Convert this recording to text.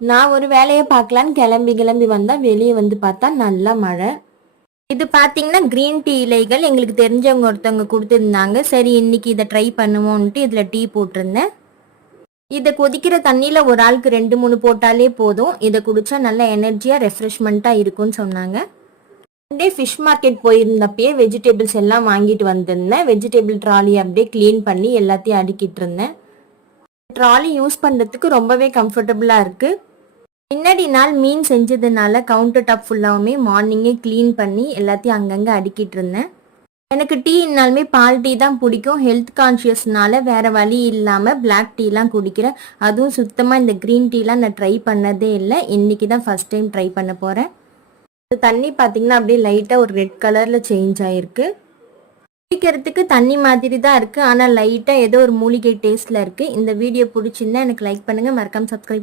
நான் ஒரு வேலையை பார்க்கலான்னு கிளம்பி வந்தா வெளியே வந்து பார்த்தா நல்லா மழை. இது பார்த்தீங்கன்னா கிரீன் டீ இலைகள் எங்களுக்கு தெரிஞ்சவங்க ஒருத்தவங்க கொடுத்துருந்தாங்க. சரி இன்னைக்கு இதை ட்ரை பண்ணுவோன்ட்டு இதில் டீ போட்டிருந்தேன். இதை கொதிக்கிற தண்ணியில் ஒரு ஆளுக்கு 2-3 போட்டாலே போதும். இதை குடிச்சா நல்லா எனர்ஜியாக ரெஃப்ரெஷ்மெண்ட்டாக இருக்கும்னு சொன்னாங்க. அப்படியே ஃபிஷ் மார்க்கெட் போயிருந்தப்பயே வெஜிடபிள்ஸ் எல்லாம் வாங்கிட்டு வந்திருந்தேன். வெஜிடபிள் ட்ராலி அப்படியே க்ளீன் பண்ணி எல்லாத்தையும் அடுக்கிட்டு இருந்தேன். ட்ராலி யூஸ் பண்ணுறதுக்கு ரொம்பவே கம்ஃபர்டபுளாக இருக்குது. முன்னாடி நாள் மீன் செஞ்சதுனால கவுண்டர் டாப் ஃபுல்லாகவுமே மார்னிங்கே க்ளீன் பண்ணி எல்லாத்தையும் அங்கங்கே அடுக்கிட்டு இருந்தேன். எனக்கு டீனாலுமே பால் டீ தான் பிடிக்கும். ஹெல்த் கான்ஷியஸ்னால வேறு வழி இல்லாமல் பிளாக் டீலாம் குடிக்கிறேன். அதுவும் சுத்தமாக இந்த க்ரீன் டீலாம் நான் ட்ரை பண்ணதே இல்லை. இன்றைக்கி தான் ஃபஸ்ட் டைம் ட்ரை பண்ண போகிறேன். தண்ணி பார்த்திங்கன்னா அப்படியே லைட்டாக ஒரு ரெட் கலரில் சேஞ்ச் ஆகிருக்கு. குடிக்கிறதுக்கு தண்ணி மாதிரி தான் இருக்குது, ஆனால் லைட்டாக ஏதோ ஒரு மூலிகை டேஸ்ட்டில் இருக்குது. இந்த வீடியோ பிடிச்சிருந்தா எனக்கு லைக் பண்ணுங்கள், மறக்காம சப்ஸ்கிரைப்